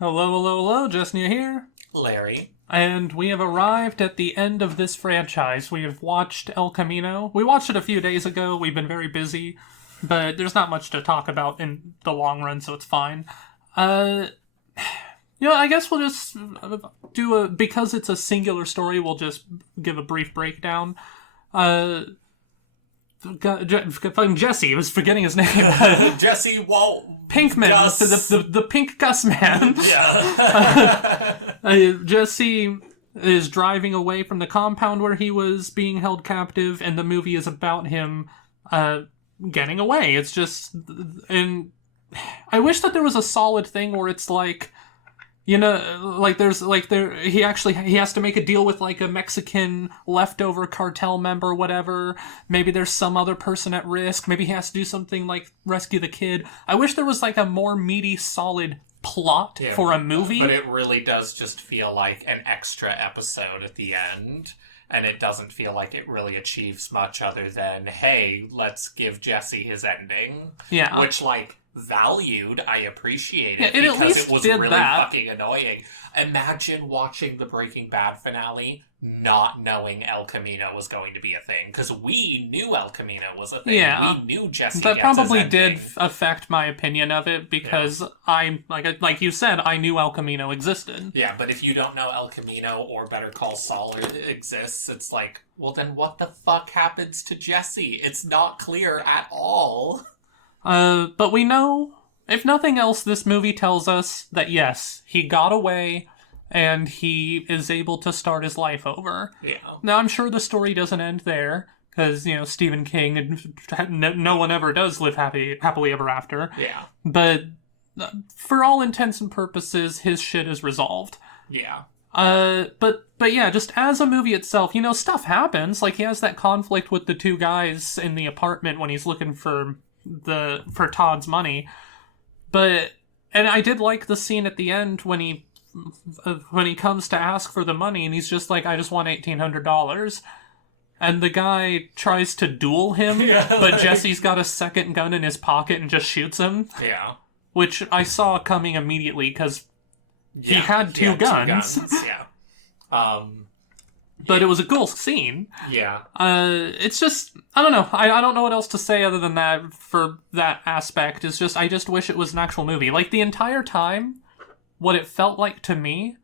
Hello, hello, hello, Jesnia here. Larry. And we have arrived at the end of this franchise. We have watched El Camino. We watched it a few days ago. We've been very busy, but there's not much to talk about in the long run, so it's fine. I guess we'll just because it's a singular story, we'll just give a brief breakdown. Fucking Jesse, I was forgetting his name. Jesse Walt Pinkman, Gus. the pink Gus man. Yeah. Jesse is driving away from the compound where he was being held captive, and the movie is about him getting away. It's just, and I wish that there was a solid thing where it's like, he has to make a deal with like a Mexican leftover cartel member, whatever. Maybe there's some other person at risk. Maybe he has to do something like rescue the kid. I wish there was like a more meaty, solid plot for a movie. But it really does just feel like an extra episode at the end. And it doesn't feel like it really achieves much other than, hey, let's give Jesse his ending. Yeah. Which, valued. I appreciate it. Yeah, it because at least it was did really that. fucking annoying. Imagine watching the Breaking Bad finale not knowing El Camino was going to be a thing. Because we knew El Camino was a thing. Yeah. We knew Jesse That gets probably his did ending. affect my opinion of it because I, like you said, I knew El Camino existed. Yeah, but if you don't know El Camino or Better Call Saul exists, it's like, well then what the fuck happens to Jesse? It's not clear at all. But we know, if nothing else, this movie tells us that yes, he got away and he is able to start his life over. Yeah. Now, I'm sure the story doesn't end there, because, Stephen King, and no one ever does live happily ever after. Yeah. But for all intents and purposes, his shit is resolved. Yeah. But yeah, just as a movie itself, stuff happens. Like, he has that conflict with the two guys in the apartment when he's looking for Todd's money. And I did like the scene at the end when he comes to ask for the money, and he's just like, I just want $1,800. And the guy tries to duel him, but Jesse's got a second gun in his pocket and just shoots him. Yeah. Which I saw coming immediately, because he had two guns. Yeah. But it was a cool scene. Yeah. It's just, I don't know. I don't know what else to say other than that for that aspect. It's just, I just wish it was an actual movie. Like, the entire time, what it felt like to me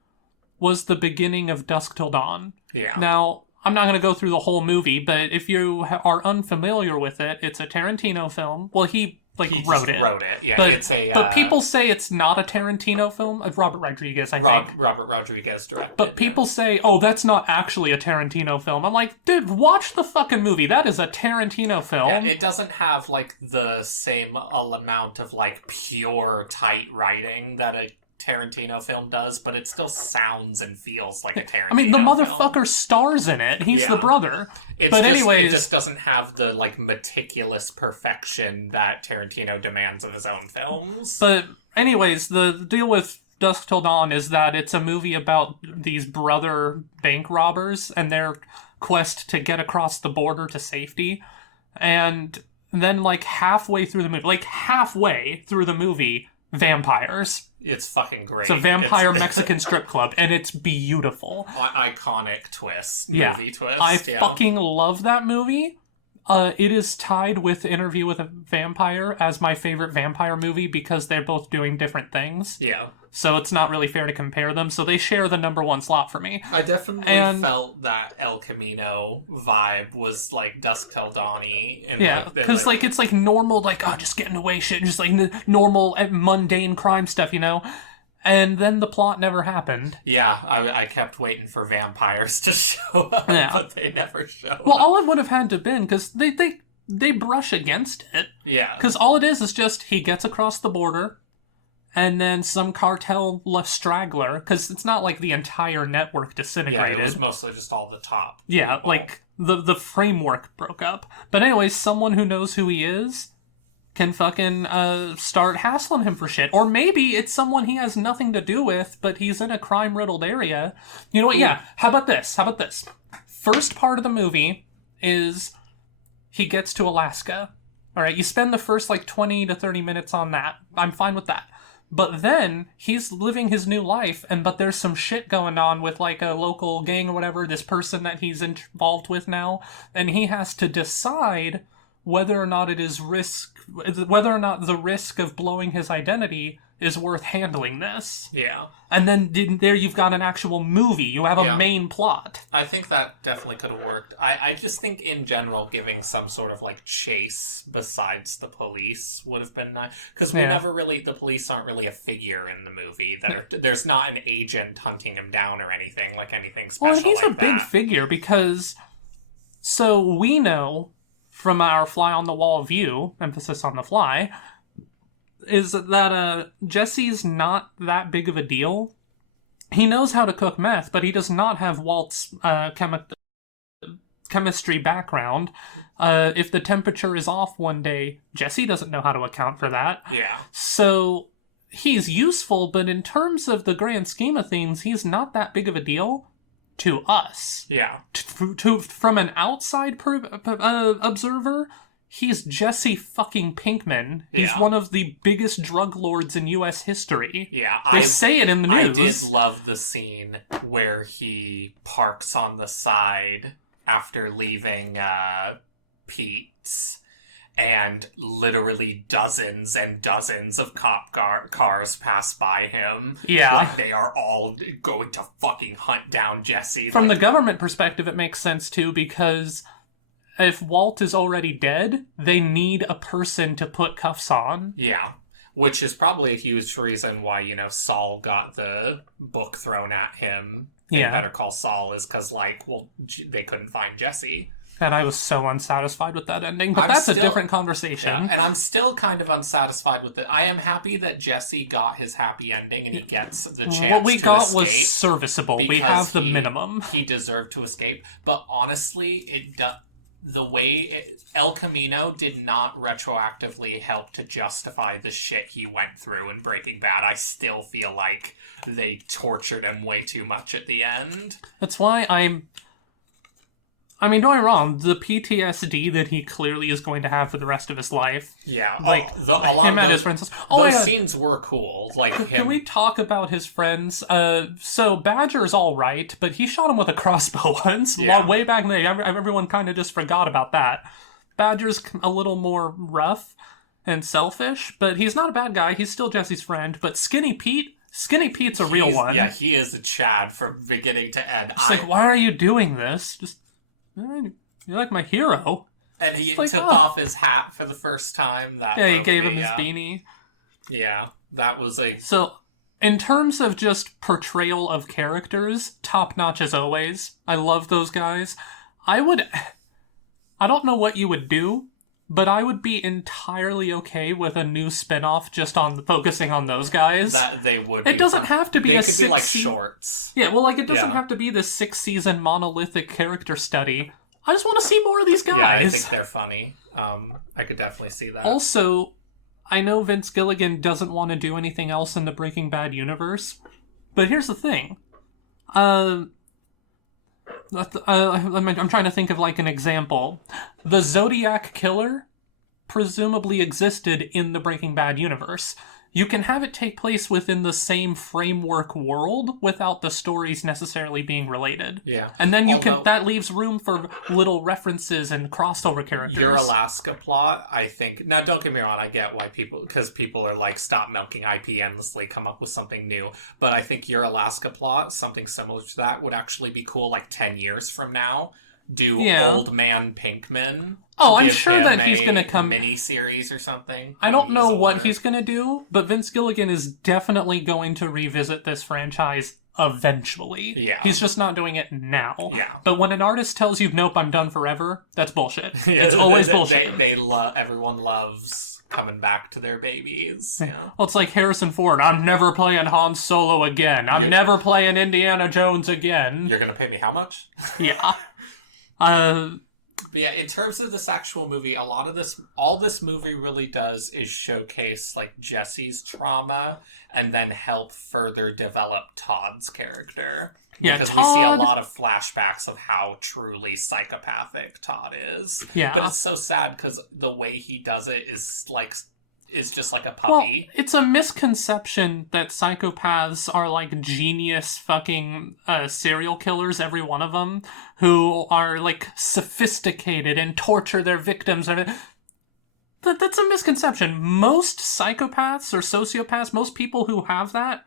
was the beginning of Dusk Till Dawn. Yeah. Now, I'm not going to go through the whole movie, but if you are unfamiliar with it, it's a Tarantino film. Well, he wrote it. Yeah, but, but people say it's not a Tarantino film. Robert Rodriguez, I think. Robert Rodriguez directed. But people say, oh, that's not actually a Tarantino film. I'm like, dude, watch the fucking movie. That is a Tarantino film. Yeah, it doesn't have, the same amount of, pure, tight writing that a Tarantino film does, but it still sounds and feels like a Tarantino I mean, the motherfucker film. stars in it. He's the brother. It just doesn't have the, meticulous perfection that Tarantino demands of his own films. But anyways, the deal with Dusk Till Dawn is that it's a movie about these brother bank robbers and their quest to get across the border to safety. And then, halfway through the movie, vampires. It's fucking great. It's a vampire Mexican strip club, and it's beautiful. Iconic twist. Yeah. Movie twist. I fucking love that movie. It is tied with Interview with a Vampire as my favorite vampire movie because they're both doing different things. Yeah. So it's not really fair to compare them, so they share the number one slot for me. I definitely felt that El Camino vibe was, Dusk Till Dawn-y. Yeah, because, it's, normal, just getting away shit, just, normal, mundane crime stuff, And then the plot never happened. Yeah, I kept waiting for vampires to show up, but they never show up. Well, all it would have had to have been, because they brush against it. Yeah. Because all it is just he gets across the border, and then some cartel left straggler, because it's not like the entire network disintegrated. Yeah, it was mostly just all the top. Yeah, people. the framework broke up. But anyways, someone who knows who he is can fucking start hassling him for shit. Or maybe it's someone he has nothing to do with, but he's in a crime-riddled area. You know what? Yeah, how about this? First part of the movie is he gets to Alaska. All right, you spend the first 20 to 30 minutes on that. I'm fine with that. But then he's living his new life, but there's some shit going on with like a local gang or whatever, this person that he's involved with now, and he has to decide whether or not the risk of blowing his identity is worth handling this. Yeah. And then there you've got an actual movie. You have a main plot. I think that definitely could have worked. I just think in general giving some sort of like chase besides the police would have been nice. Because the police aren't really a figure in the movie. There's not an agent hunting him down or anything special. Well, he's a big figure because, so we know from our fly on the wall view, emphasis on the fly, is that Jesse's not that big of a deal. He knows how to cook meth, but he does not have Walt's chemistry background. If the temperature is off one day, Jesse doesn't know how to account for that. Yeah. So he's useful, but in terms of the grand scheme of things, he's not that big of a deal to us. Yeah. From an outside observer, he's Jesse fucking Pinkman. He's one of the biggest drug lords in U.S. history. Yeah. They say it in the news. I did love the scene where he parks on the side after leaving Pete's, and literally dozens and dozens of cop cars pass by him. Yeah. Like they are all going to fucking hunt down Jesse. From the government perspective, it makes sense, too, because if Walt is already dead, they need a person to put cuffs on. Yeah. Which is probably a huge reason why, Saul got the book thrown at him. Better Call Saul is because, they couldn't find Jesse. And I was so unsatisfied with that ending, but that's a different conversation. Yeah, and I'm still kind of unsatisfied with it. I am happy that Jesse got his happy ending and he gets the chance to escape. What we got was serviceable. We have the minimum. He deserved to escape. But honestly, El Camino did not retroactively help to justify the shit he went through in Breaking Bad. I still feel like they tortured him way too much at the end. That's why don't get me wrong, the PTSD that he clearly is going to have for the rest of his life. Yeah. Him and his friends. Those scenes were cool. Can we talk about his friends? So Badger's alright, but he shot him with a crossbow once, way back in the day. Everyone kind of just forgot about that. Badger's a little more rough and selfish, but he's not a bad guy. He's still Jesse's friend. But Skinny Pete's a real one. Yeah, he is a Chad from beginning to end. It's why are you doing this? You're like my hero. And he took off his hat for the first time. He gave him his beanie. Yeah, that was So, in terms of just portrayal of characters, top notch as always. I love those guys. I don't know what you would do, but I would be entirely okay with a new spin-off just on focusing on those guys. That they would. It doesn't have to be they a could be like shorts. Yeah, well, it doesn't have to be this 6-season monolithic character study. I just want to see more of these guys. Yeah, I think they're funny. I could definitely see that. Also, I know Vince Gilligan doesn't want to do anything else in the Breaking Bad universe, but here's the thing. I'm trying to think of an example. The Zodiac Killer presumably existed in the Breaking Bad universe. You can have it take place within the same framework world without the stories necessarily being related. Yeah. And then that leaves room for little references and crossover characters. Your Alaska plot, I think... Now, don't get me wrong, I get why because people are stop milking IP endlessly, come up with something new. But I think your Alaska plot, something similar to that, would actually be cool 10 years from now. Do Old Man Pinkman. Oh, I'm sure that he's going to come... mini-series or something. I don't know what he's going to do, but Vince Gilligan is definitely going to revisit this franchise eventually. Yeah. He's just not doing it now. Yeah. But when an artist tells you, nope, I'm done forever, that's bullshit. It's always bullshit. Everyone loves coming back to their babies. Yeah. Well, it's like Harrison Ford. I'm never playing Han Solo again. I'm never playing Indiana Jones again. You're going to pay me how much? Yeah. But yeah, in terms of this actual movie, all this movie really does is showcase Jesse's trauma and then help further develop Todd's character. Yeah, because we see a lot of flashbacks of how truly psychopathic Todd is. Yeah. But it's so sad because the way he does it is is just like a Well, puppy. it's a misconception that psychopaths are like genius fucking serial killers, every one of them, who are like sophisticated and torture their victims. That's a misconception. Most psychopaths or sociopaths, most people who have that,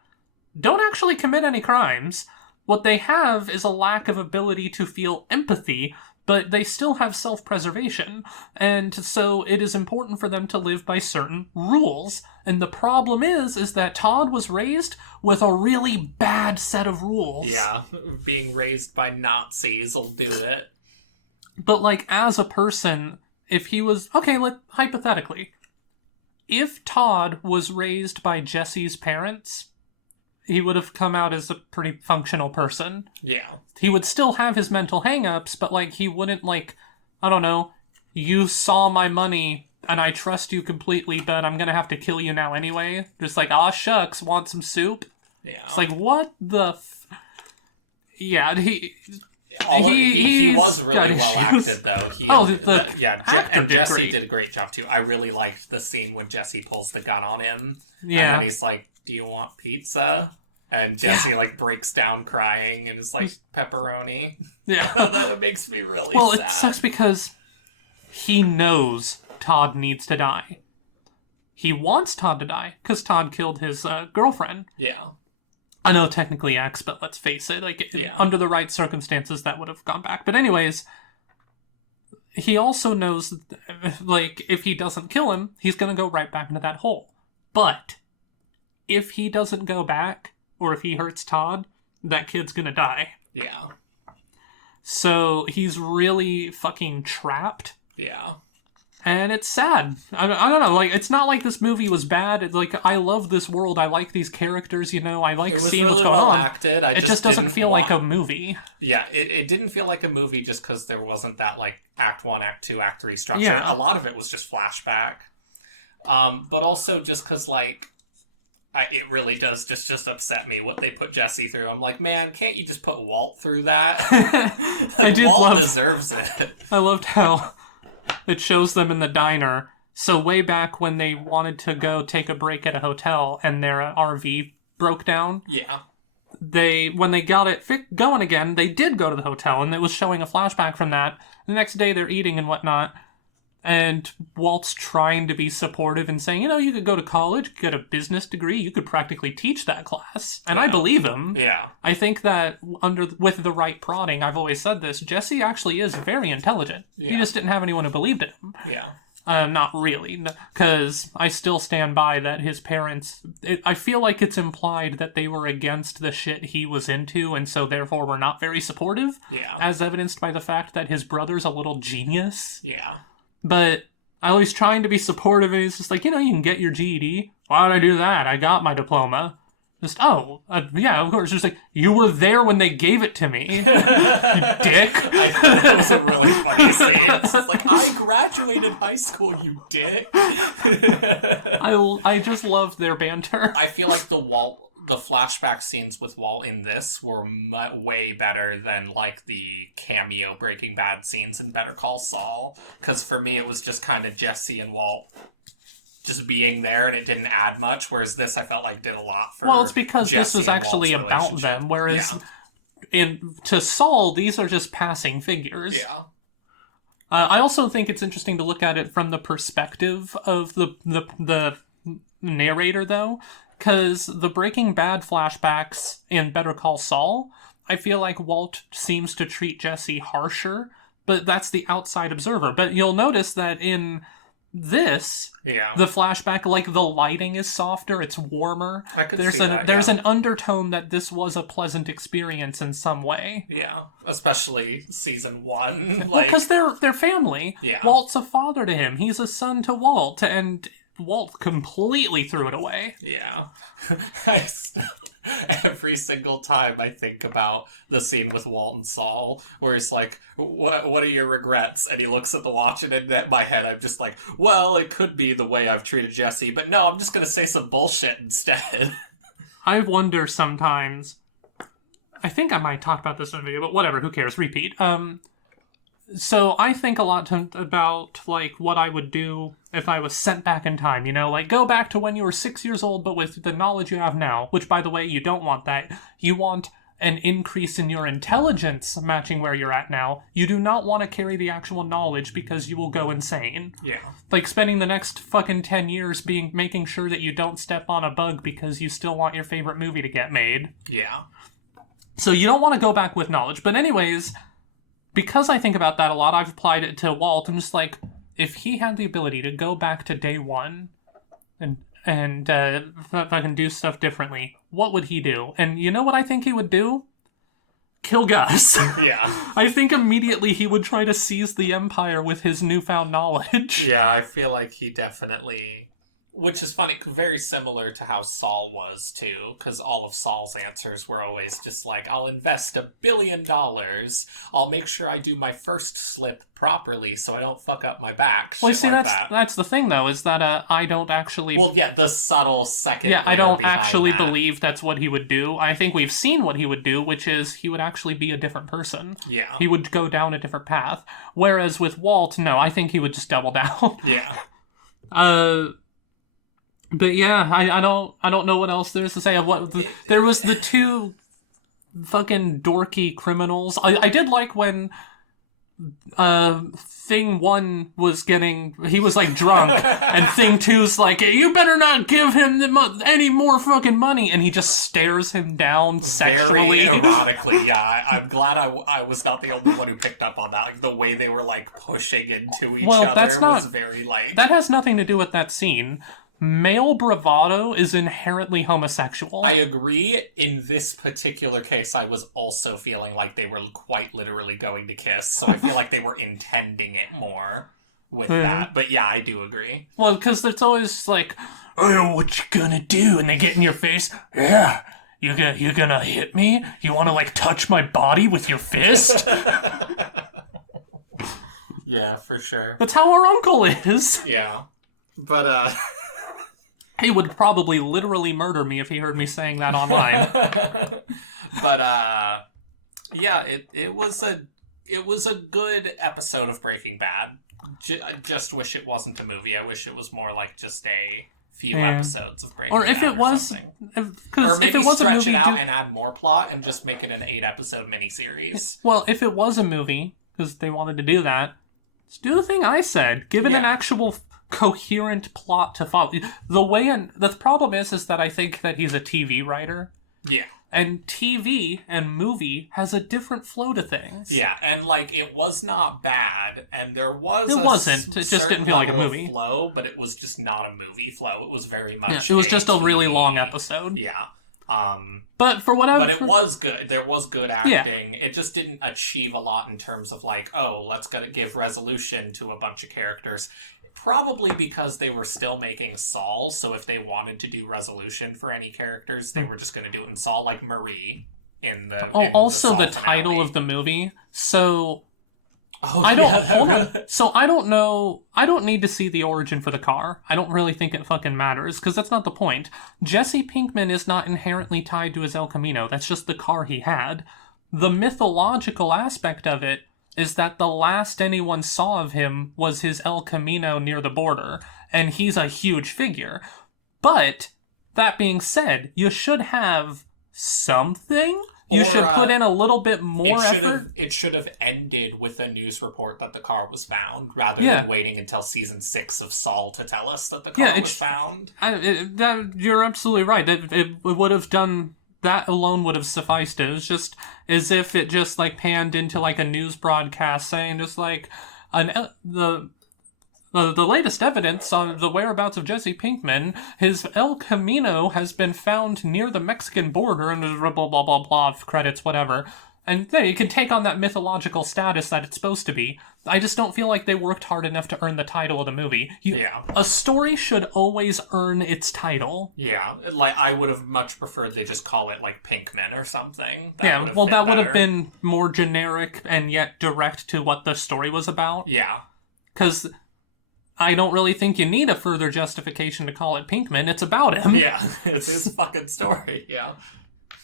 don't actually commit any crimes. What they have is a lack of ability to feel empathy, but they still have self-preservation, and so it is important for them to live by certain rules. And the problem is that Todd was raised with a really bad set of rules. Yeah, being raised by Nazis will do it. But, like, as a person, if he was... Okay, hypothetically, if Todd was raised by Jesse's parents, he would have come out as a pretty functional person. Yeah. He would still have his mental hang-ups, but, like, he wouldn't, like, I don't know, you saw my money, and I trust you completely, but I'm gonna have to kill you now anyway. Just like, aw, shucks, want some soup? Yeah. It's like, what the Yeah, he was really well acted, though. Actor Jesse great. did a great job, too. I really liked the scene when Jesse pulls the gun on him. Yeah. And then he's like, do you want pizza? And Jesse, like, breaks down crying and is like, pepperoni. Yeah. That makes me really sad. Well, it sucks because he knows Todd needs to die. He wants Todd to die, because Todd killed his girlfriend. Yeah. I know technically X, but let's face it, like, under the right circumstances, that would have gone back. But anyways, he also knows, like, if he doesn't kill him, he's gonna go right back into that hole. But if he doesn't go back, or if he hurts Todd, that kid's gonna die. Yeah. So he's really fucking trapped. Yeah. And it's sad. I don't know, like, it's not like this movie was bad. It's like, I love this world. I like these characters, you know. I like seeing really what's going well on. Acted. It just doesn't feel like a movie. Yeah, it didn't feel like a movie just because there wasn't that, like, Act 1, Act 2, Act 3 structure. Yeah. A lot of it was just flashback. But also just because, like, it really does just upset me what they put Jesse through. I'm like, man, can't you just put Walt through that? Like, Walt deserves it. I loved how it shows them in the diner. So way back when they wanted to go take a break at a hotel and their RV broke down. Yeah. When they got it going again, they did go to the hotel, and it was showing a flashback from that. The next day they're eating and whatnot. And Walt's trying to be supportive and saying, you know, you could go to college, get a business degree, you could practically teach that class. And I believe him. Yeah. I think that with the right prodding, I've always said this, Jesse actually is very intelligent. Yeah. He just didn't have anyone who believed in him. Yeah. Not really, because I still stand by that his parents... I feel like it's implied that they were against the shit he was into, and so therefore were not very supportive. Yeah. As evidenced by the fact that his brother's a little genius. Yeah. But I was trying to be supportive, and he's just like, you know, you can get your GED. Why would I do that? I got my diploma. Just, yeah, of course. Just like, you were there when they gave it to me. You dick. I thought that was a really funny scene. It's just like, I graduated high school, you dick. I just love their banter. I feel like the flashback scenes with Walt in this were way better than, like, the cameo Breaking Bad scenes in Better Call Saul. Because for me, it was just kind of Jesse and Walt just being there, and it didn't add much, whereas this I felt like did a lot for Well, it's because Jesse this was actually about them, whereas to Saul, these are just passing figures. Yeah. I also think it's interesting to look at it from the perspective of the narrator, though, because the Breaking Bad flashbacks in Better Call Saul, I feel like Walt seems to treat Jesse harsher, but that's the outside observer. But you'll notice that in this, the flashback, like, the lighting is softer, it's warmer. I could see that, there's an undertone that this was a pleasant experience in some way. Yeah, especially season 1. Well, because they're family. Yeah. Walt's a father to him. He's a son to Walt, and Walt completely threw it away. Yeah. Every single time I think about the scene with Walt and Saul, where he's like, what are your regrets? And he looks at the watch, and in my head I'm just like, well, it could be the way I've treated Jesse, but no, I'm just going to say some bullshit instead. I wonder sometimes, I think I might talk about this in a video, but whatever, who cares, repeat. So I think a lot about, like, what I would do if I was sent back in time, you know? Like, go back to when you were 6 years old, but with the knowledge you have now. Which, by the way, you don't want that. You want an increase in your intelligence matching where you're at now. You do not want to carry the actual knowledge because you will go insane. Yeah. Like, spending the next fucking 10 years making sure that you don't step on a bug because you still want your favorite movie to get made. Yeah. So you don't want to go back with knowledge. But anyways, because I think about that a lot, I've applied it to Walt. I'm just like, if he had the ability to go back to day one and if I can do stuff differently, what would he do? And you know what I think he would do? Kill Gus. Yeah. I think immediately he would try to seize the Empire with his newfound knowledge. Yeah, I feel like he definitely... Which is funny, very similar to how Saul was, too, because all of Saul's answers were always just like, I'll invest $1 billion, I'll make sure I do my first slip properly so I don't fuck up my back. Well, shit see, like that's the thing, though, is that I don't actually... Well, yeah, the subtle second... Yeah, I don't actually that. believe that's what he would do. I think we've seen what he would do, which is he would actually be a different person. Yeah. He would go down a different path. Whereas with Walt, no, I think he would just double down. Yeah. But yeah, I don't know what else there's to say. There was the two fucking dorky criminals. I did like when Thing 1 was he was like drunk, and Thing 2's like, you better not give him any more fucking money, and he just stares him down sexually. Very erotically, yeah. I'm glad I was not the only one who picked up on that. Like, the way they were like pushing into each other was very like... That has nothing to do with that scene. Male bravado is inherently homosexual. I agree. In this particular case, I was also feeling like they were quite literally going to kiss, so I feel like they were intending it more with that. But yeah, I do agree. Well, because it's always like, oh, what you gonna do? And they get in your face. Yeah, you gonna hit me? You want to like touch my body with your fist? Yeah, for sure. That's how our uncle is. Yeah. But, he would probably literally murder me if he heard me saying that online. But, yeah, it was a good episode of Breaking Bad. I just wish it wasn't a movie. I wish it was more like just a few episodes of Breaking Bad. Or if it was, because if it was a movie, it out and add more plot and just make it an 8-episode miniseries. Well, if it was a movie, because they wanted to do that, just do the thing I said. Give it an actual coherent plot to follow. The problem is that I think that he's a TV writer. Yeah. And TV and movie has a different flow to things. Yeah, and like it was not bad, and there was It just didn't feel like a movie flow, but it was just not a movie flow. It was very much. It was just a really long episode. Yeah. But for whatever. But it was good. There was good acting. Yeah. It just didn't achieve a lot in terms of like, oh, let's give resolution to a bunch of characters. Probably because they were still making Saul, so if they wanted to do resolution for any characters, they were just going to do it in Saul, like Marie in the. Also the title of the movie. So hold on. So I don't know. I don't need to see the origin for the car. I don't really think it fucking matters because that's not the point. Jesse Pinkman is not inherently tied to his El Camino. That's just the car he had. The mythological aspect of it is that the last anyone saw of him was his El Camino near the border, and he's a huge figure. But, that being said, you should have something? You should put in a little bit more effort? It should have ended with a news report that the car was found, rather than waiting until season 6 of Saul to tell us that the car was found. You're absolutely right. It would have done... That alone would have sufficed it. It was just as if it just like panned into like a news broadcast saying just like the latest evidence on the whereabouts of Jesse Pinkman. His El Camino has been found near the Mexican border, and blah blah blah blah blah, credits, whatever. And then you can take on that mythological status that it's supposed to be. I just don't feel like they worked hard enough to earn the title of the movie. A story should always earn its title. Yeah, like I would have much preferred they just call it like Pinkman or something. That would have been more generic and yet direct to what the story was about. Yeah. Because I don't really think you need a further justification to call it Pinkman. It's about him. Yeah, it's his fucking story, yeah.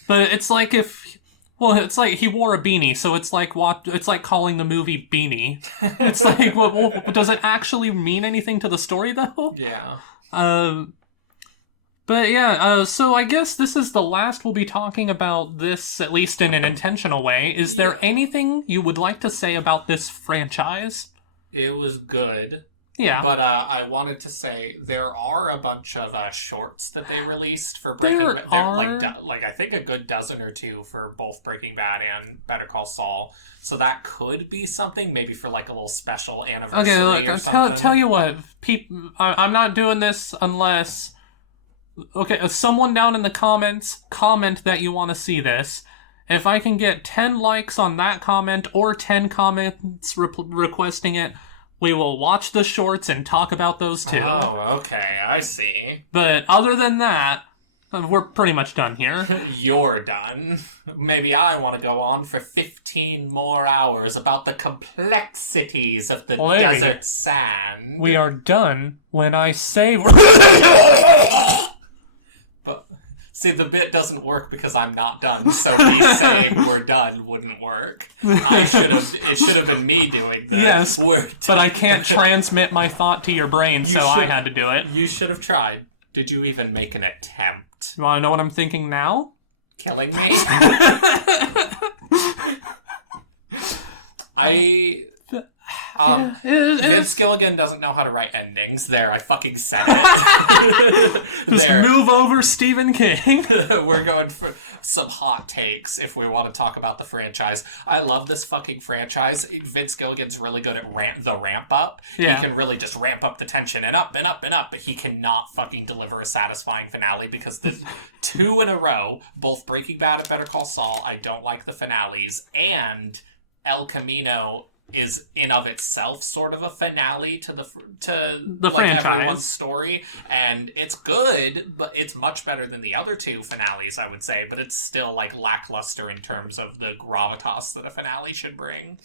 But it's like if... Well, it's like he wore a beanie, so it's like it's like calling the movie Beanie. It's like, does it actually mean anything to the story though? Yeah. But yeah, so I guess this is the last we'll be talking about this, at least in an intentional way. Is there anything you would like to say about this franchise? It was good. Yeah. But I wanted to say there are a bunch of shorts that they released for Breaking Bad. Like I think a good dozen or two for both Breaking Bad and Better Call Saul. So that could be something, maybe for like a little special anniversary. Okay, look, or something. tell you what, I'm not doing this unless. Okay, someone down in the comments comment that you want to see this. If I can get 10 likes on that comment or 10 comments requesting it, we will watch the shorts and talk about those too. Oh, okay, I see. But other than that, we're pretty much done here. You're done. Maybe I want to go on for 15 more hours about the complexities of the desert sand. We are done when I say... But see, the bit doesn't work because I'm not done, so me saying we're done wouldn't work. It should have been me doing this. Yes, but I can't transmit my thought to your brain, so I had to do it. You should have tried. Did you even make an attempt? You want to know what I'm thinking now? Killing me? Vince Gilligan doesn't know how to write endings. There, I fucking said it. Just move over, Stephen King. We're going for some hot takes if we want to talk about the franchise. I love this fucking franchise. Vince Gilligan's really good at ramp up. Yeah. He can really just ramp up the tension and up and up and up, but he cannot fucking deliver a satisfying finale because the 2 in a row, both Breaking Bad and Better Call Saul, I don't like the finales, and El Camino is in of itself sort of a finale to the like franchise. Everyone's story, and it's good, but it's much better than the other 2 finales, I would say, but it's still like lackluster in terms of the gravitas that a finale should bring.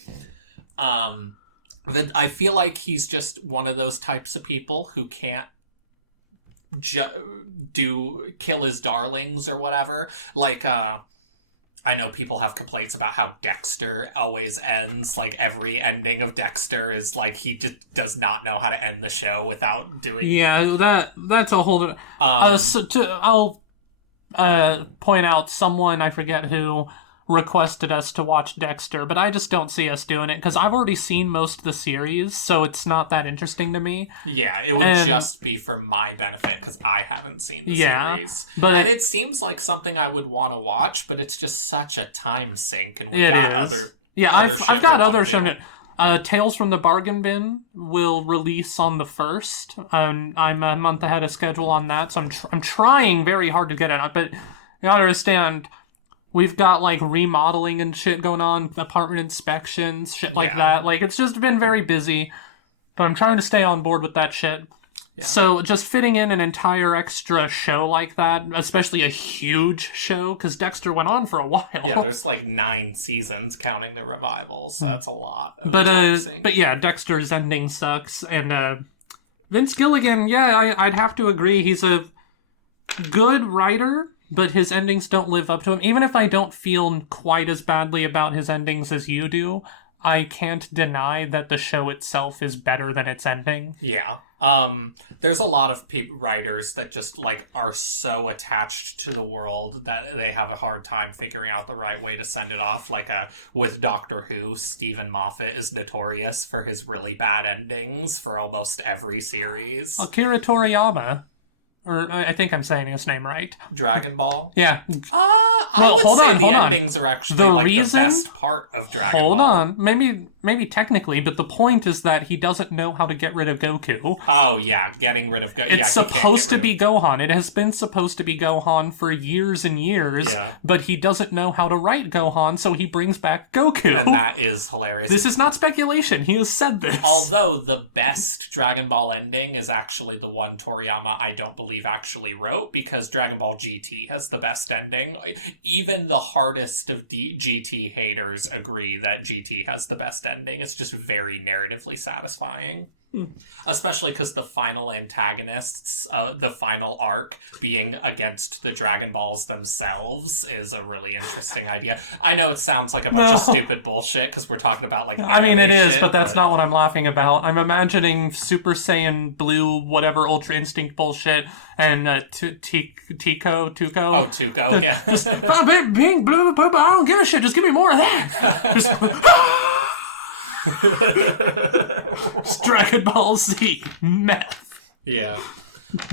I feel like he's just one of those types of people who can't kill his darlings or whatever. Like, I know people have complaints about how Dexter always ends. Like, every ending of Dexter is like he just does not know how to end the show without doing... Yeah, that's a whole... I'll point out someone, I forget who, requested us to watch Dexter, but I just don't see us doing it, because I've already seen most of the series, so it's not that interesting to me. Yeah, it would just be for my benefit, because I haven't seen the series. And it seems like something I would want to watch, but it's just such a time sink. And I've got other shows. Tales from the Bargain Bin will release on the 1st. I'm a month ahead of schedule on that, so I'm trying very hard to get it out, but you gotta understand... We've got, like, remodeling and shit going on, apartment inspections, shit like that. Like, it's just been very busy, but I'm trying to stay on board with that shit. Yeah. So, just fitting in an entire extra show like that, especially a huge show, because Dexter went on for a while. Yeah, there's, like, 9 seasons counting the revivals, so that's a lot. But yeah, Dexter's ending sucks, and, Vince Gilligan, I'd have to agree, he's a good writer, but his endings don't live up to him. Even if I don't feel quite as badly about his endings as you do, I can't deny that the show itself is better than its ending. Yeah. There's a lot of writers that just, like, are so attached to the world that they have a hard time figuring out the right way to send it off. Like, with Doctor Who, Stephen Moffat is notorious for his really bad endings for almost every series. Akira Toriyama. Or I think I'm saying his name right. Dragon Ball? Yeah. Hold on. Endings are actually the best part of Dragon Ball. Hold on. Maybe technically, but the point is that he doesn't know how to get rid of Goku. Oh, yeah. Getting rid of Goku. It's supposed to be Gohan. It has been supposed to be Gohan for years and years, but he doesn't know how to write Gohan, so he brings back Goku. And that is hilarious. This is not speculation. He has said this. Although the best Dragon Ball ending is actually the one Toriyama I don't believe actually wrote, because Dragon Ball GT has the best ending. Even the hardest of GT haters agree that GT has the best ending. It's just very narratively satisfying. Especially because the final antagonists, the final arc being against the Dragon Balls themselves is a really interesting idea. I know it sounds like a bunch of stupid bullshit because we're talking about like. I mean, it is, but that's not what I'm laughing about. I'm imagining Super Saiyan Blue, whatever Ultra Instinct bullshit, and Tuco. Oh, Tuco, yeah. Just, being blue, purple, I don't give a shit. Just give me more of that. It's Dragon Ball Z meth. Yeah.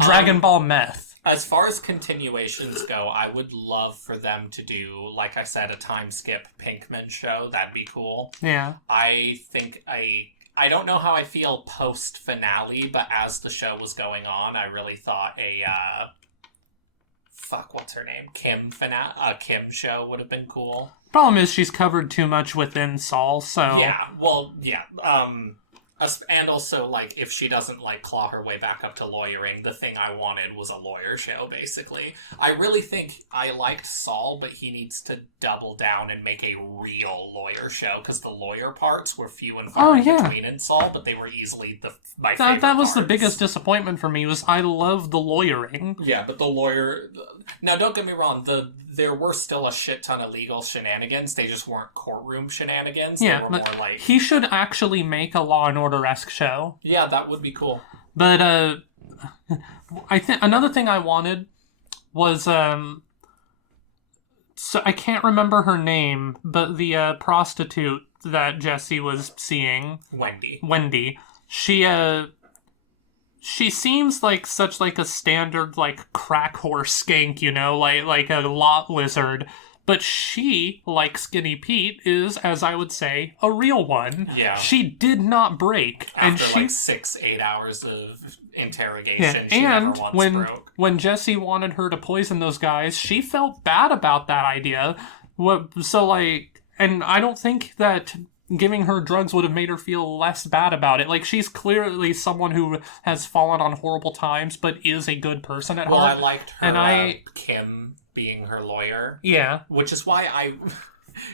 Dragon Ball meth. As far as continuations go, I would love for them to do, like I said, a time skip Pinkman show. That'd be cool. Yeah. I think I don't know how I feel post finale, but as the show was going on, I really thought what's her name? Kim show would have been cool. Problem is she's covered too much within Saul, so... Yeah, and also, like, if she doesn't, like, claw her way back up to lawyering, the thing I wanted was a lawyer show, basically. I really think I liked Saul, but he needs to double down and make a real lawyer show, because the lawyer parts were few and far between in Saul, but they were easily my favorite That was parts. the biggest disappointment for me, was I love the lawyering. Yeah, but the lawyer... Now, don't get me wrong, there were still a shit ton of legal shenanigans, they just weren't courtroom shenanigans, they were more like... He should actually make a Law and Order-esque show. Yeah, that would be cool. But, I think another thing I wanted was, so I can't remember her name, but the prostitute that Jesse was seeing... Wendy. She seems like such like a standard like crack horse skank, you know, like a lot lizard. But she, like Skinny Pete, is, as I would say, a real one. Yeah. She did not break. After like 6-8 hours of interrogation, she and never once broke. When Jesse wanted her to poison those guys, she felt bad about that idea. So like, and I don't think that giving her drugs would have made her feel less bad about it. Like, she's clearly someone who has fallen on horrible times, but is a good person at heart. Well, I liked her, and Kim being her lawyer. Yeah. Which is why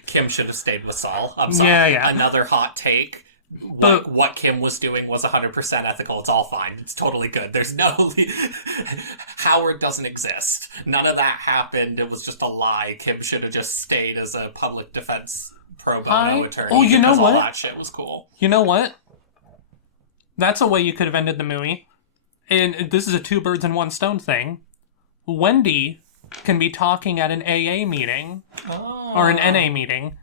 Kim should have stayed with Saul. I'm sorry. Yeah. Another hot take. What Kim was doing was 100% ethical. It's all fine. It's totally good. There's no... Howard doesn't exist. None of that happened. It was just a lie. Kim should have just stayed as a public defense pro bono attorney. Oh, you know what? All that shit was cool. You know what? That's a way you could have ended the movie. And this is a two birds and one stone thing. Wendy can be talking at an AA meeting. Or an NA meeting.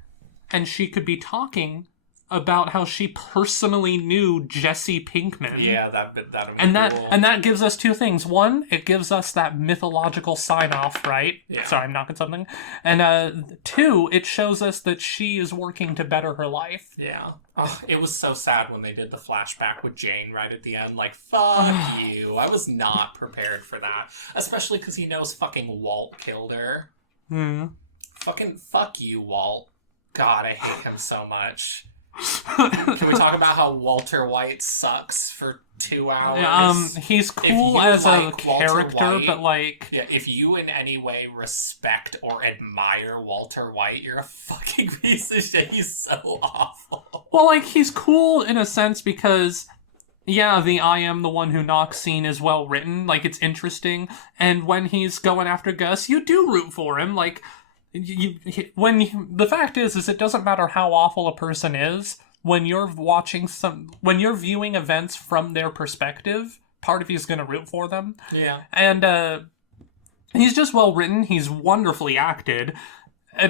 And she could be talking about how she personally knew Jesse Pinkman. Yeah, that'd be cool. And that gives us two things. One, it gives us that mythological sign-off, right? Yeah. Sorry, I'm knocking something. And two, it shows us that she is working to better her life. Yeah. Oh, it was so sad when they did the flashback with Jane right at the end. Like, fuck you. I was not prepared for that. Especially because he knows fucking Walt killed her. Fucking fuck you, Walt. God, I hate him so much. Can we talk about how Walter White sucks for 2 hours? He's cool as a character, but like... Yeah, if you in any way respect or admire Walter White, you're a fucking piece of shit. He's so awful. Well, like, he's cool in a sense because... Yeah, the I am the one who knocks scene is well written. Like, it's interesting. And when he's going after Gus, you do root for him. Like... the fact is it doesn't matter how awful a person is when you're viewing events from their perspective. Part of you is going to root for them. Yeah, and he's just well written. He's wonderfully acted,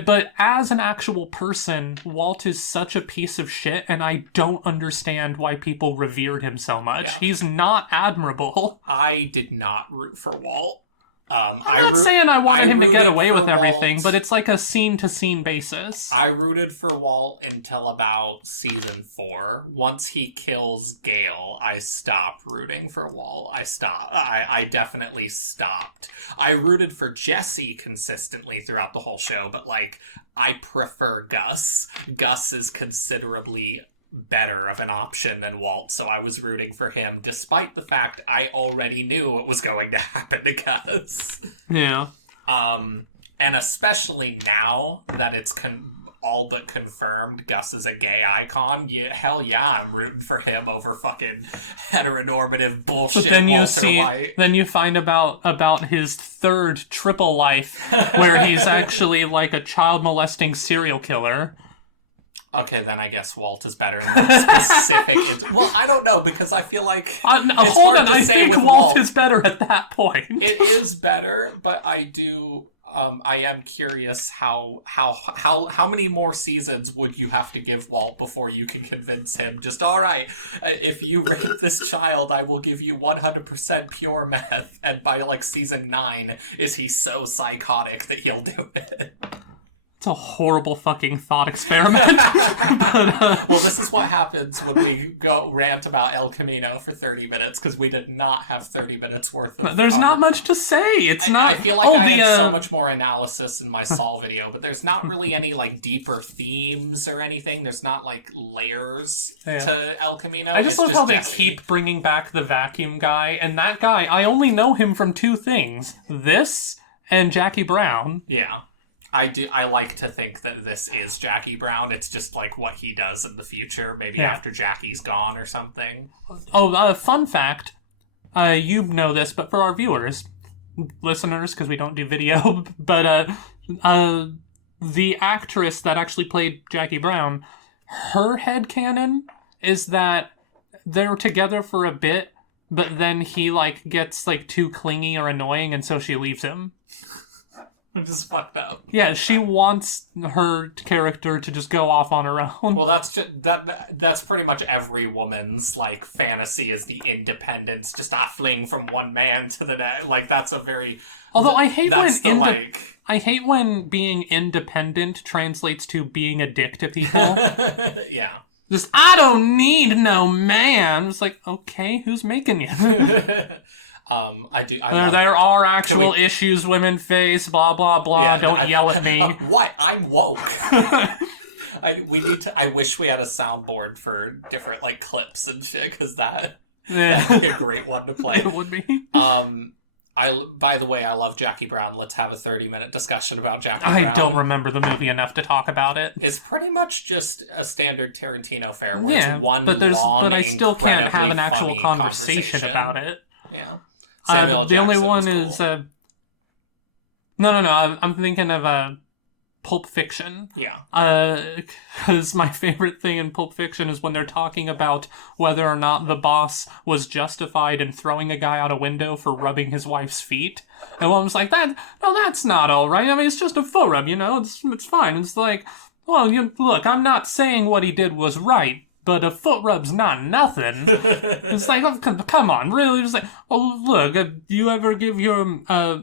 but as an actual person, Walt is such a piece of shit, and I don't understand why people revered him so much. Yeah. He's not admirable. I did not root for Walt. I'm not saying I wanted him to get away with everything, but it's like a scene-to-scene basis. I rooted for Walt until about season 4. Once he kills Gale, I stopped rooting for Walt. I definitely stopped. I rooted for Jesse consistently throughout the whole show, but, like, I prefer Gus. Gus is considerably better of an option than Walt, so I was rooting for him, despite the fact I already knew what was going to happen to Gus. Yeah. And especially now that it's all but confirmed Gus is a gay icon, yeah, hell yeah, I'm rooting for him over fucking heteronormative bullshit. But then you Walter White. then you find about his third triple life, where he's actually like a child molesting serial killer. Okay, then I guess Walt is better than specific. Well, I don't know, because I feel like hold on, I think Walt is better at that point. It is better, but I am curious how many more seasons would you have to give Walt before you can convince him, just, all right, if you rape this child, I will give you 100% pure meth, and by, like, season 9, is he so psychotic that he'll do it? It's a horrible fucking thought experiment. But, well, this is what happens when we go rant about El Camino for 30 minutes, because we did not have 30 minutes worth of... There's not much to say. I feel like I had so much more analysis in my Saul video, but there's not really any, like, deeper themes or anything. There's not, like, layers to El Camino. I just love how they keep bringing back the vacuum guy, and that guy, I only know him from 2 things. This and Jackie Brown. Yeah. I like to think that this is Jackie Brown. It's just like what he does in the future, maybe after Jackie's gone or something. Oh, fun fact. You know this, but for our viewers, listeners, because we don't do video, but the actress that actually played Jackie Brown, her headcanon is that they're together for a bit, but then he, like, gets, like, too clingy or annoying, and so she leaves him. Which is fucked up. Yeah, she wants her character to just go off on her own. Well, that's pretty much every woman's, like, fantasy, is the independence, just fling from one man to the next. Like, that's a very... Although I hate I hate when being independent translates to being a dick to people. Yeah. Just, I don't need no man. It's like, okay, who's making you? There are actual issues women face, blah, blah, blah. Yeah, don't yell at me. What? I'm woke. I wish we had a soundboard for different, like, clips and shit, because that'd be a great one to play. It would be. By the way, I love Jackie Brown. Let's have a 30-minute discussion about Jackie Brown. I don't remember the movie enough to talk about it. It's pretty much just a standard Tarantino fare. Yeah, but I still can't have an actual conversation about it. Yeah. The only one cool. Is... No, I'm thinking of Pulp Fiction. Yeah. Because my favorite thing in Pulp Fiction is when they're talking about whether or not the boss was justified in throwing a guy out a window for rubbing his wife's feet. And one was like, that's not all right. I mean, it's just a foot rub, you know? It's fine. It's like, well, look, I'm not saying what he did was right, but a foot rub's not nothing. It's like, oh, come on, really? It's like, oh, look, do you ever give your, oh,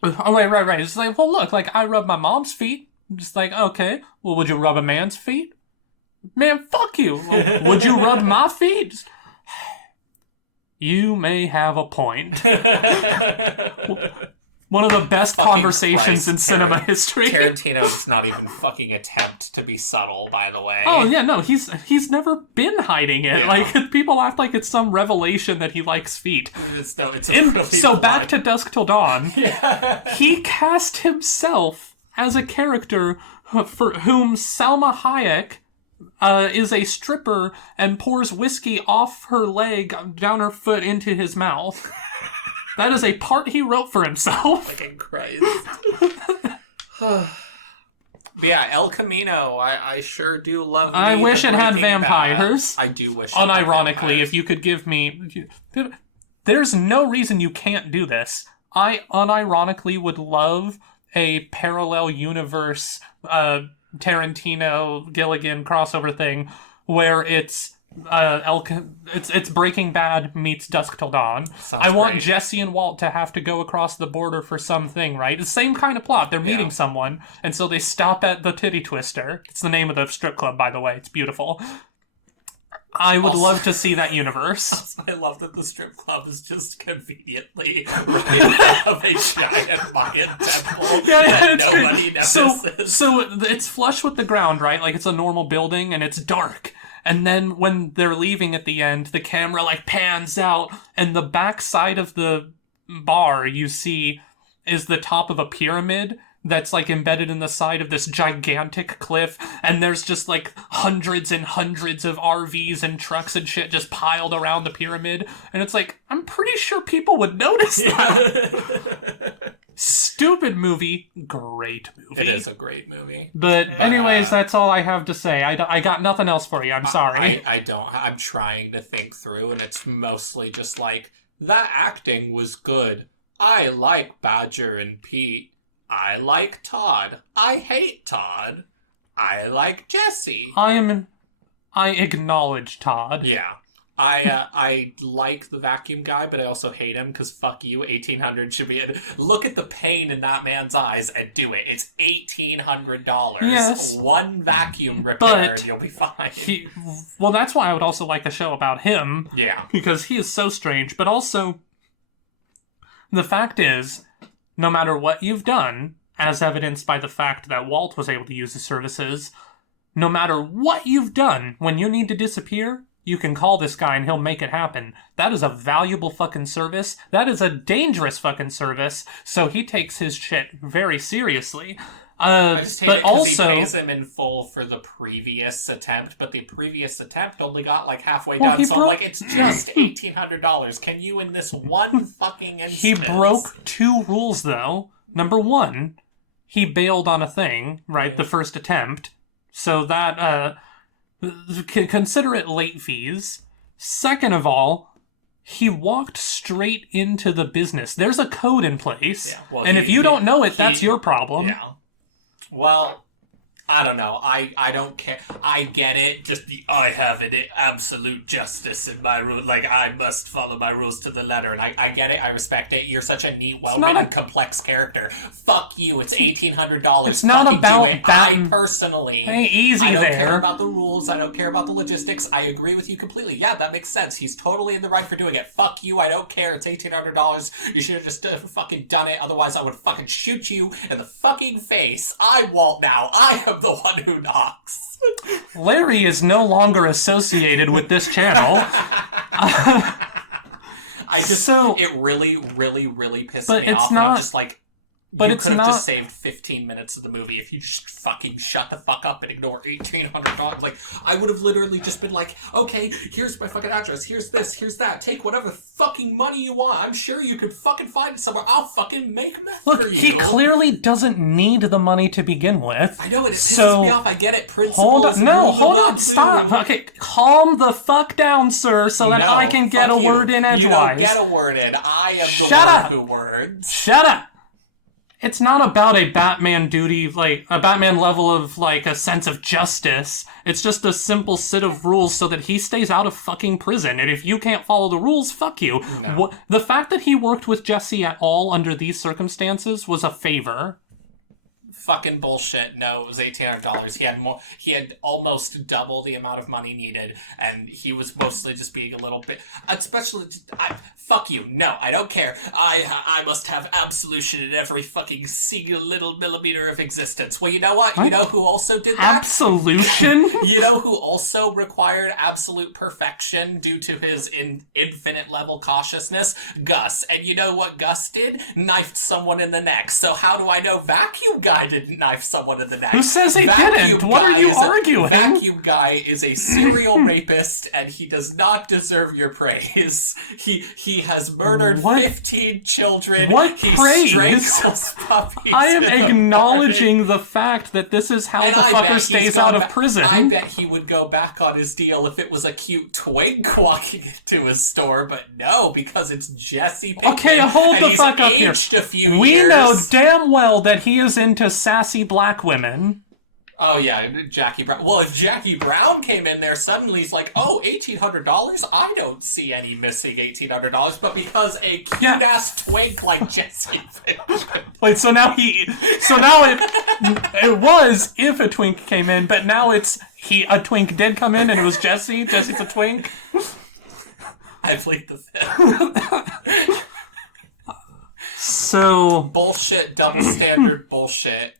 right. It's like, well, look, like, I rub my mom's feet. I'm just like, okay, well, would you rub a man's feet? Man, fuck you. Would you rub my feet? Just, you may have a point. One of the best conversations in cinema history. Tarantino does not even fucking attempt to be subtle, by the way. Oh, yeah, no, he's never been hiding it. Yeah. Like, people act like it's some revelation that he likes feet. So back to Dusk Till Dawn. Yeah. He cast himself as a character for whom Salma Hayek is a stripper and pours whiskey off her leg down her foot into his mouth. That is a part he wrote for himself. Fucking Christ. Yeah, El Camino, I sure do love me. I wish it had vampires. I do wish unironically, if you could give me... There's no reason you can't do this. I unironically would love a parallel universe Tarantino Gilligan crossover thing where it's it's Breaking Bad meets Dusk Till Dawn. I want Jesse and Walt to have to go across the border for something, right? It's the same kind of plot. They're meeting someone, and so they stop at the Titty Twister. It's the name of the strip club, by the way. It's beautiful. I would love to see that universe. I love that the strip club is just conveniently right of a giant Mayan temple that nobody notices. So it's flush with the ground, right? Like, it's a normal building, and it's dark. And then when they're leaving at the end, the camera, like, pans out, and the back side of the bar you see is the top of a pyramid that's like embedded in the side of this gigantic cliff, and there's just like hundreds and hundreds of RVs and trucks and shit just piled around the pyramid, and it's like, I'm pretty sure people would notice that. Stupid movie, great movie. It is a great movie. But anyways, that's all I have to say. I got nothing else for you. I'm sorry. I don't. I'm trying to think through, and it's mostly just like, that acting was good. I like Badger and Pete. I like Todd. I hate Todd. I like Jesse. I acknowledge Todd. Yeah. I like the vacuum guy, but I also hate him because fuck you. 1800 should be in. Look at the pain in that man's eyes and do it. It's $1,800. Yes. One vacuum repair and you'll be fine. Well, that's why I would also like a show about him. Yeah. Because he is so strange. But also, the fact is, no matter what you've done, as evidenced by the fact that Walt was able to use the services, no matter what you've done, when you need to disappear, you can call this guy and he'll make it happen. That is a valuable fucking service. That is a dangerous fucking service. So he takes his shit very seriously. I just hate but it 'cause also, he pays him in full for the previous attempt, but the previous attempt only got like halfway done. So I'm like, it's just $1,800. Can you, in this one fucking instance? He broke 2 rules though. Number 1, he bailed on a thing, right? The first attempt. So that, consider it late fees. Second of all, he walked straight into the business. There's a code in place. Yeah, well, and if you don't know it, that's your problem. Yeah. Well, I don't know. I don't care. I get it. Just I have an absolute justice in my rule. Like, I must follow my rules to the letter. And I get it. I respect it. You're such a neat, well-written, complex character. Fuck you. It's $1,800. It's not about that. I personally... Hey, easy there. I don't care about the rules. I don't care about the logistics. I agree with you completely. Yeah, that makes sense. He's totally in the right for doing it. Fuck you. I don't care. It's $1,800. You should have just fucking done it. Otherwise, I would fucking shoot you in the fucking face. I'm Walt now. I am the one who knocks. Larry is no longer associated with this channel. It really, really, really pisses me off. I'm just like, but you it's could have not just saved 15 minutes of the movie if you just fucking shut the fuck up and ignore $1,800. Like, I would have literally just been like, okay, here's my fucking address, here's this, here's that, take whatever fucking money you want. I'm sure you could fucking find it somewhere. I'll fucking make meth for you. Look, he clearly doesn't need the money to begin with. I know, it pisses me off. I get it. Principles. Hold on, stop. Okay, calm the fuck down, sir, so that I can get a word in edgewise. You don't get a word in. I am the one who words. Shut up. It's not about a Batman duty, like, a Batman level of, like, a sense of justice. It's just a simple set of rules so that he stays out of fucking prison. And if you can't follow the rules, fuck you. No. The fact that he worked with Jesse at all under these circumstances was a favor. Fucking bullshit. No, it was $1,800. He had almost double the amount of money needed, and he was mostly just being a little bit, especially, fuck you. No, I don't care. I must have absolution in every fucking single little millimeter of existence. Well, you know what? You know who also did that? Absolution? You know who also required absolute perfection due to his infinite level cautiousness? Gus. And you know what Gus did? Knifed someone in the neck. So how do I know Vacuum Guy didn't knife someone in the neck? Who says he didn't? What are you arguing? Vacuum Guy is a serial rapist, and he does not deserve your praise. He has murdered 15 children. What praise? Strangles puppies. I am acknowledging the fact that this is how the fucker stays out of prison. I bet he would go back on his deal if it was a cute twink walking into his store, but no, because it's Jesse Pinkman. Okay, hold the fuck up here. We know damn well that he is into sassy black women. Oh yeah, Jackie Brown. Well, if Jackie Brown came in there, suddenly he's like, oh, $1,800? I don't see any missing $1,800, but because a cute-ass twink like Jesse... Wait, so now it was if a twink came in, but now it's a twink did come in and it was Jesse? Jesse's a twink? I plead the fifth. So... Bullshit, double standard bullshit.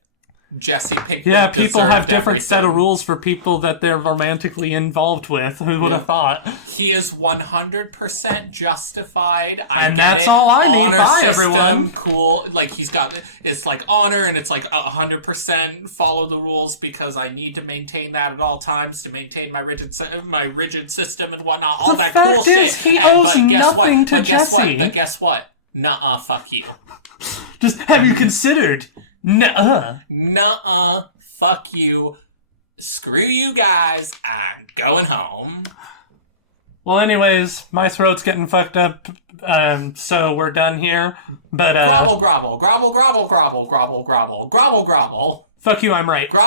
Jesse Pinkman. Yeah, people have different everything. set of rules for people that they're romantically involved with. Who would have thought? He is 100% justified. And that's all I need. Honor Bye, system, everyone. Cool. Like, he's got, it's like honor, and it's like 100% follow the rules because I need to maintain that at all times to maintain my rigid system and whatnot. All The that fact cool is, shit. he owes but guess nothing what? to But guess Jesse. what? But guess what? Nuh-uh, fuck you. Just have you considered? Nuh-uh. Nuh-uh, fuck you. Screw you guys. I'm going home. Well, anyways, my throat's getting fucked up, so we're done here. But Grovel, grovel, grovel, grovel, grovel, grovel, grovel, grovel, grovel. fuck you, I'm right.